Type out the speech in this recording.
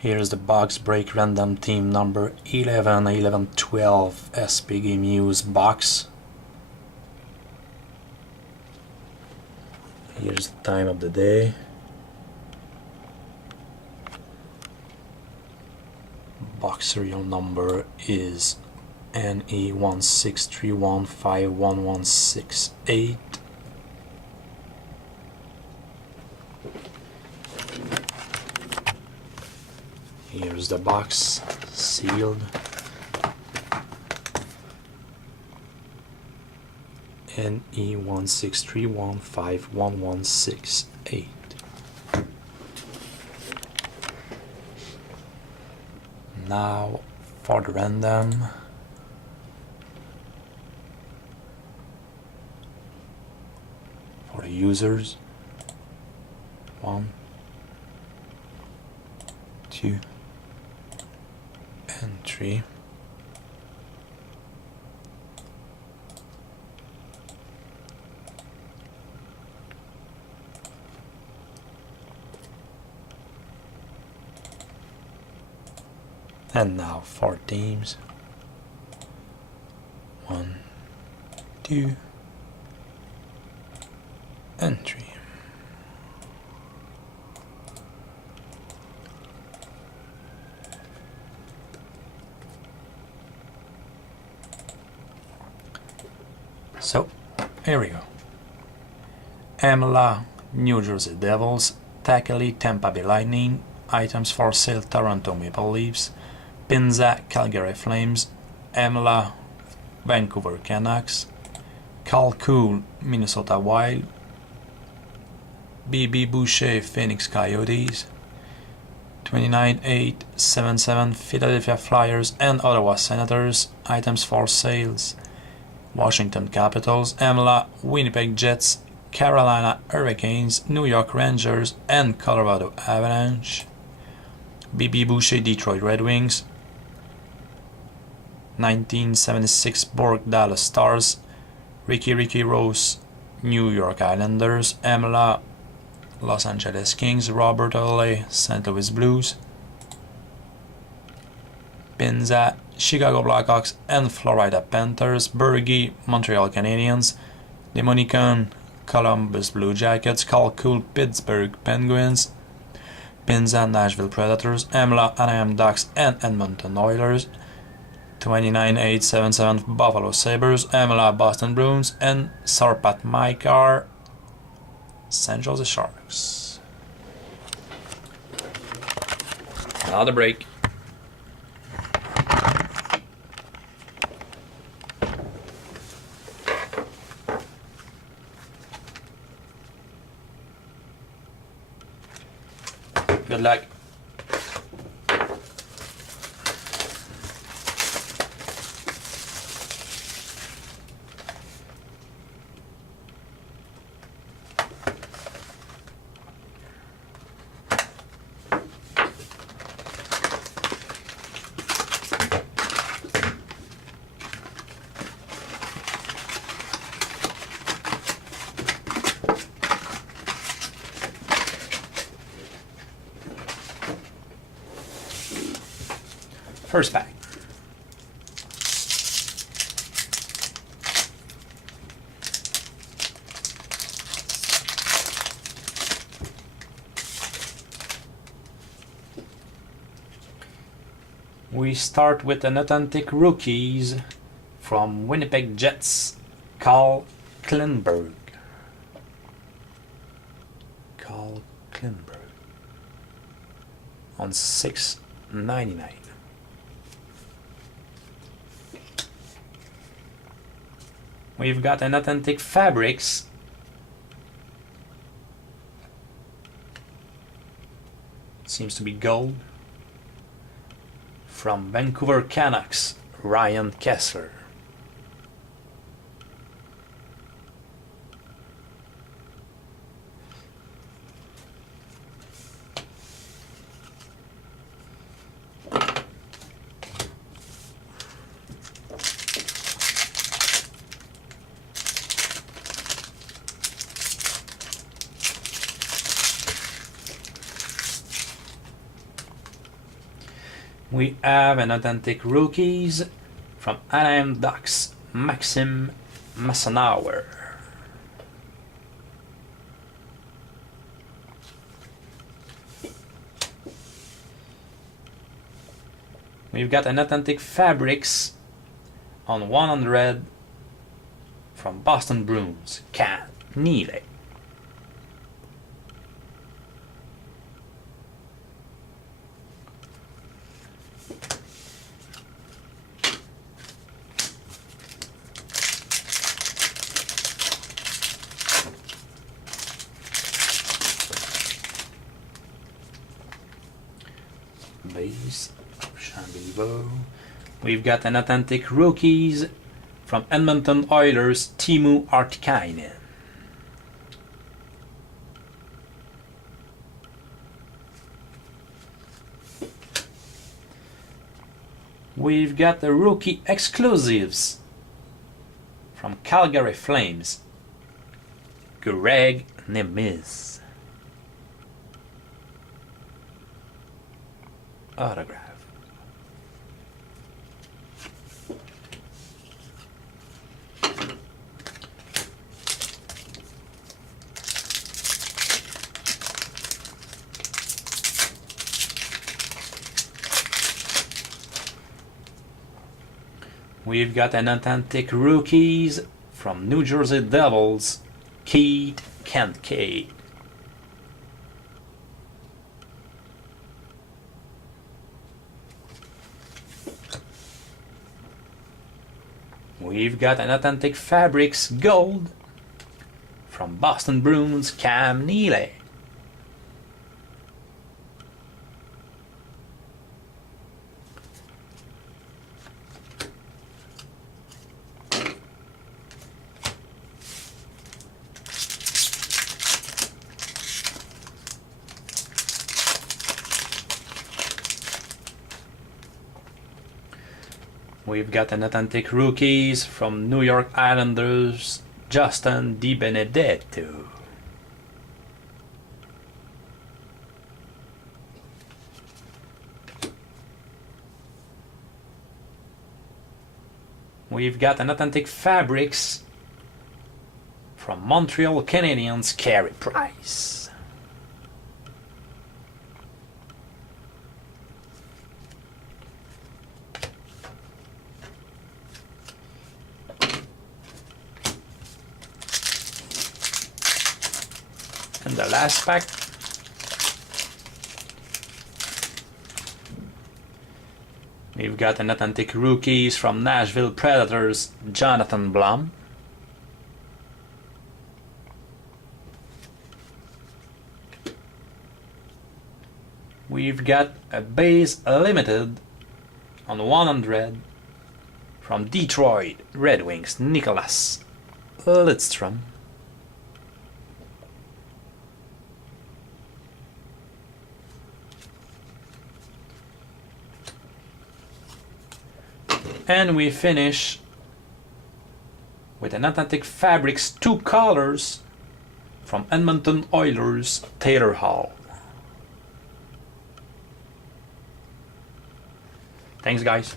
Here's the box break random team number 111112 SPG Muse box. Here's the time of the day. Box serial number is NE1631511168. Here's the box, sealed. NE1631511168. Now for the random. For the users. 1, 2, and 3. And now for teams. 1, 2, and 3. So, here we go. Amla, New Jersey Devils. Thackeray, Tampa Bay Lightning. Items for sale, Toronto Maple Leafs. Pinza, Calgary Flames. Amla, Vancouver Canucks. Kalkul, Minnesota Wild. BB Boucher, Phoenix Coyotes. 29877, Philadelphia Flyers and Ottawa Senators. Items for sales, Washington Capitals. Amla, Winnipeg Jets. Carolina Hurricanes, New York Rangers and Colorado Avalanche. BB Boucher, Detroit Red Wings. 1976 Borg, Dallas Stars. Ricky Rose, New York Islanders. Amla, Los Angeles Kings. Robert Olay, St. Louis Blues. Pinza, Chicago Blackhawks and Florida Panthers. Bergie, Montreal Canadiens. Demonicon, Columbus Blue Jackets. Kalkul, Pittsburgh Penguins. Pinza, Nashville Predators. Amla, Anaheim Ducks and Edmonton Oilers. 29877, Buffalo Sabres. Amla, Boston Bruins and Sarpat Maikar, San Jose Sharks. Another break. Good luck. First pack. We start with an authentic rookies from Winnipeg Jets, Carl Klingberg. Carl Klingberg on $6.99. We've got an authentic fabrics seems to be gold from Vancouver Canucks, Ryan Kesler. We have an authentic rookies from Anaheim Ducks, Maxim Massenauer. We've got an authentic fabrics on 100 from Boston Bruins, Cam Neely. Base Chambivo. We've got an authentic rookies from Edmonton Oilers, Teemu Artikainen. We've got the rookie exclusives from Calgary Flames, Greg Nemeth. Autograph. We've got an authentic rookies from New Jersey Devils, Keith Kinkaid. We've got an authentic fabrics gold from Boston Bruins, Cam Neely. We've got an authentic rookies from New York Islanders, Justin DiBenedetto. We've got an authentic fabrics from Montreal Canadiens, Carey Price. And the last pack, we've got an authentic rookies from Nashville Predators, Jonathan Blum. We've got a base limited on 100 from Detroit Red Wings, Nicholas Lidstrom. And we finish with an authentic fabrics 2 colors from Edmonton Oilers, Taylor Hall. Thanks guys.